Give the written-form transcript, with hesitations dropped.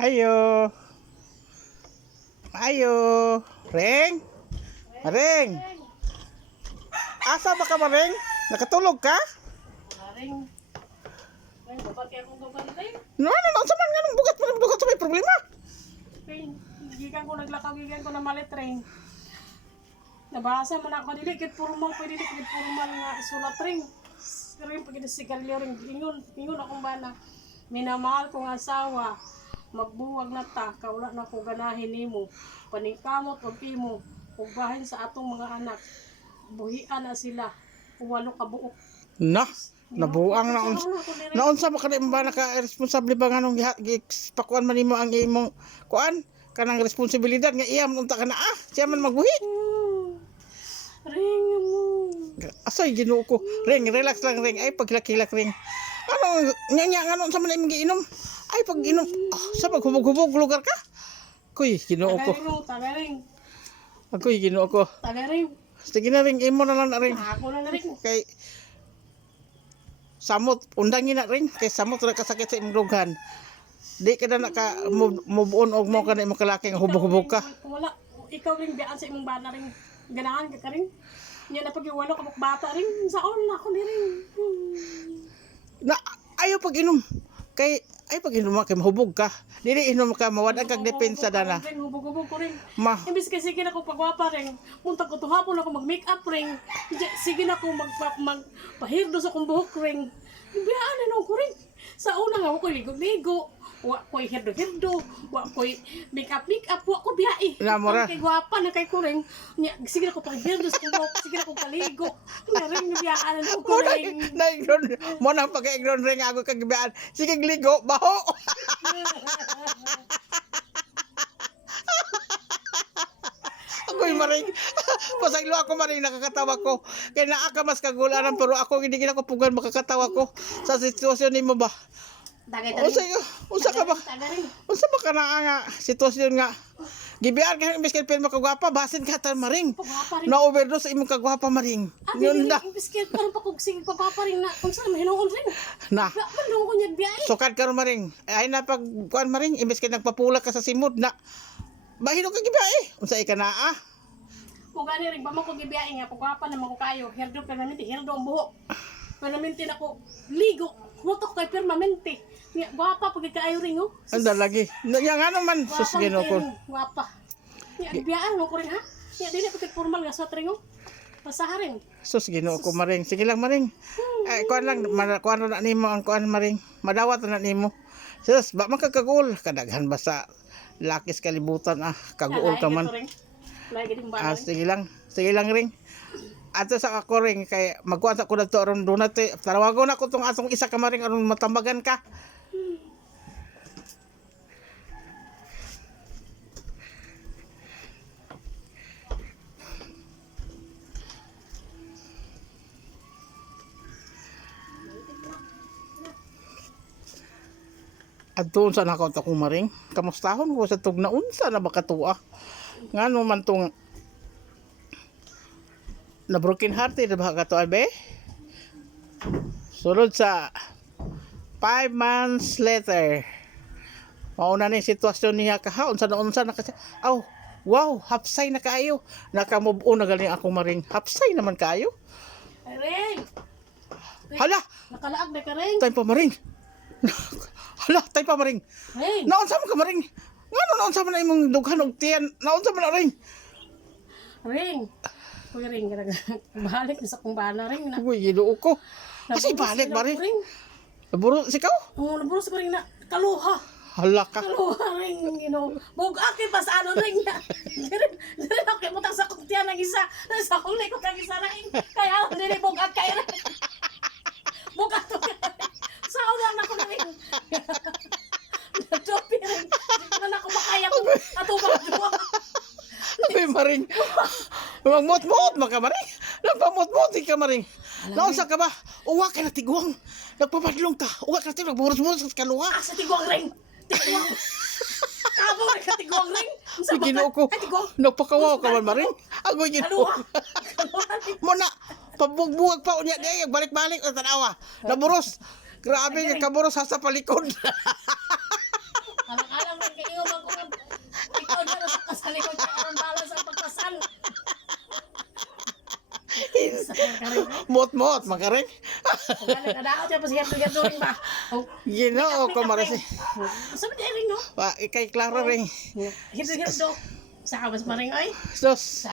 Ayo. Ayo. Reng. Reng. Asa ba ka, Reng? Nakatulog ka? Ring. Ring, dapat kaya kong dugan ring. No, sa man nga nung bugat sa may problema. Ring, gigan ko naglakaw, gigan ko na malit ring. Nabasa man ako dili, kit formal, pwede dili, kit formal nga sulat ring. Ring, pag sigarilyo ring, ingon akong bana. Minamahal kong asawa, magbuwag na ta, kaula na ko ganahin nimo. Paningkamot, pagpimo, ugbahin sa atong mga anak. Buhian na sila, uwalo ka buok. Na, nabuang naon sa ba naka responsable ba nganong pakuan man nimo ang imong kuan kanang responsibilidad nga iya man unta ka na siya man magbuhi. Ring mo. Asay Ginoo ko. Ring, relax lang ring. Ay paglakilak ring. Ano nya nganon sa man imong giinom? Ay pag inom sa paghubog-hubog lugar ka. Kuy Ginoo ko. Tagaring. Ako'y Ginoo ko. Tagaring. Sige na ring imo na lang na ring. Ako na ring. Kay samot undangin na ring kay samot ra kasakit sa imong dughan. Di ka na naka move on og mo ka na imong kalaki nga hubog-hubog ka. Wala. Ikaw ring diyan sa imong bana ring. Ganahan ka ring. Nya na pagiwalo ka bata ring sa on na ako ni ring. Na ayo pag inom. Kay ay pag inom kay mahubog ka. Dili inom ka mawad kag depensa dana. Ring hubog-hubog ko ring. Ma, Imbis kay sige na ko pagwapa ring. Punta ko tuhapon ako mag-make up ring. Sige na ko magpahirdo sa kong buhok ring. Biyaan na ko ring. Sa una nga ko ligo-ligo. Wa ko'y hirdo-hirdo. Wa ko'y make-up. Wa ko biyai. Namora. Kay gwapa na kay kuring. Sige na ko panghirdo sa kong buhok. Sige na ko paligo. Nga ring biyaan na ko ring. na-ignore mo nang pag-ignore ring ako kag gibaan. Sige ligo, baho. Ako'y maring. Pasaylo ako maring nakakatawa ko. Kaya naa ka mas kagularan pero ako hindi gina ko pugan makakatawa ko sa sitwasyon nimo ba. Unsa ka ba? Unsa ba ka na nga sitwasyon nga gibian ka imbes kay pero makagwapa basin ka tan maring. Na overdose imong kagwapa maring. Yun na. Imbes kay pero pa kog sige papa ring na unsa na hinuon ring. Na. Ano ko niya biyai. Sukad ka maring. Ay na pag kuan maring imbes kay nagpapula ka sa simod na bahino ka gibian unsa ka na Kung gani rin, ba mo ko gibiyay nga, pagwapa naman ko kayo, herdo permanente, herdo ang buhok. Permanente na ko, ligo, hutok kay permanente. Nga, gwapa pag kayo rin, oh. Anda lagi. Yang ano man, sus Ginoo ko. Gwapa. Nga, gibiyaan mo ko rin, ha? Nga, di na pagkat formal nga sa ring, oh. Pasaha rin. Sus Ginoo ko maring. Sige lang maring. Ay kuan lang, kuan na nimo ang kuan maring. Madawat na nimo. Sus, ba man kagul, kadaghan ba sa lakis kalibutan kaguol ka man. Lagi din ba? Sige lang ring. Ato sa ako ring kay magkuan sa ko dito aron donut tarawagon ako tong atong isa ka maring aron matambagan ka. Adto sa nako ta ko maring. Kamustahon ko sa tugnaon sa na bakatua. Ngano man tong na broken hearted ba ka to abe? Sulod sa 5 months later. Mauna ni sitwasyon niya kahaon sa unsa na kasi. Aw, wow, hapsay na kaayo. Naka-move on na galing ako maring. Hapsay naman kaayo. Ring! Hala, Nakalaag na ka ring. time pa maring. Hala, time pa maring. Ring! Naunsa man ka maring? Ngano naunsa man na imong dughan og tiyan? Naunsa man na ring? Ring! Uy, ring, balik na sa kong bana ring na. Uy, Ginoo ko. Kasi balik ba rin? Naburo sikaw? Oo, naburos ko rin na kaluha. Hala ka. Kaluha rin, you know. Bugaki pa sa ano rin niya. Dili ako kimutang sa kong tiyan ng isa. Sa huli ko kang isa rin. Kaya ako dili bugak kayo rin. Bugak to ka rin. Sa ulang na ko na rin. Nadopi rin. Hindi ko na ako makaya kung atubang diwa. Uy, maring. Magmot-mot ka maring. Nagpamot-mot ka maring. Naunsa ka ba? Uwa ka na tiguang. Nagpapadlong ka. Uwa ka na tiguang. Nagburos-buros ka kaluha. Sa tiguang ring. Tiguang. Kabo rin ka tiguang ring. Uy, Ginoo ko. Nagpakawaw ka man maring. Agoy Ginoo. Kaluha rin. Muna. Pabugbuwag pa unya day balik-balik ang tanawa. Naburos. Grabe ka kaburos sa palikod. Alang-alang rin Sa pagkarin ko. Mot-mot, magaring. Pagkalit na daot, tapos higat-higat ring ba? Oh, Ginoo ko marasi. sabi niya ring no? Ikay klaro ring. Higat-higat do. Sa kabas maring ay. Sus.